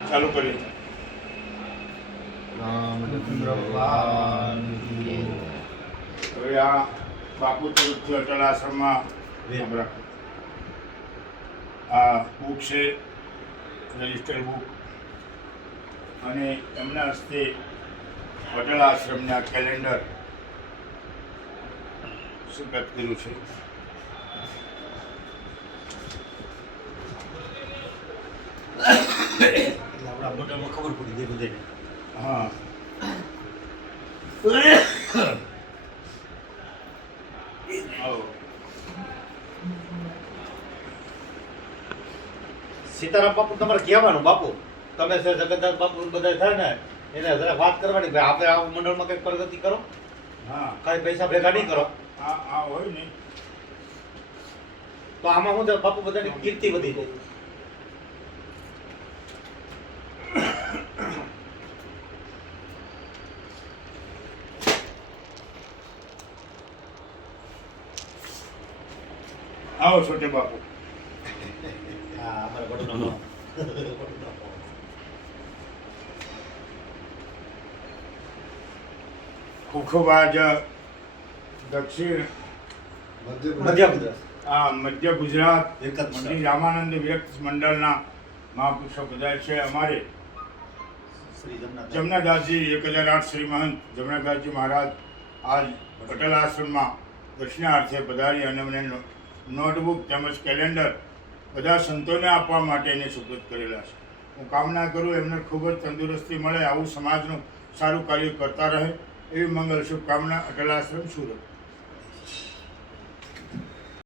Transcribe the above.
ચાલુ કરી હવે આ બાપુ તરફથી અટલ આશ્રમમાં આ બુક છે, રજિસ્ટર બુક, અને એમના હસ્તે અટલ આશ્રમના કેલેન્ડર સુપ્રત કર્યું છે. આપણા મોટામાં ખબર પડી ગઈ બધાને. હા સીતારામ બાપુ તમારે કહેવાનું, બાપુ તમે જગન્નાથ બાપુ બધા થાય ને એને જરા વાત કરવાની, ભાઈ આપણે આ મંડળમાં કંઈક પ્રગતિ કરો, હા કાંઈ પૈસા ભેગા નહીં કરો આ હોય ને તો આમાં શું થાય, બાપુ બધાની કીર્તિ વધી જાય. આવો છોટે બાપુ. હા, અમારે વડોદરામાં ખૂબ ખૂબ આજ દક્ષિણ મધ્ય ગુજરાત મધ્ય ગુજરાત એક જ મંડળ. શ્રી રામાનંદ વ્યક્ત મંડળના મહાપુરુષો બધા છે. અમારે શ્રી જગન્નાથ જમનાદાસજી 1008 શ્રી મહંત જમનાદાસજી મહારાજ આજ અટલ આશ્રમમાં દર્શનાર્થે પધારી અને મને નોટબુક તેમજ કેલેન્ડર બધા સંતોને આપવા માટે એને સુપ્રત કરેલા છે. હું કામના કરું એમને ખૂબ જ તંદુરસ્તી મળે, આવું સમાજનું સારું કાર્ય કરતા રહે એવી મંગલ શુભકામના. અટલ આશ્રમ સુરત.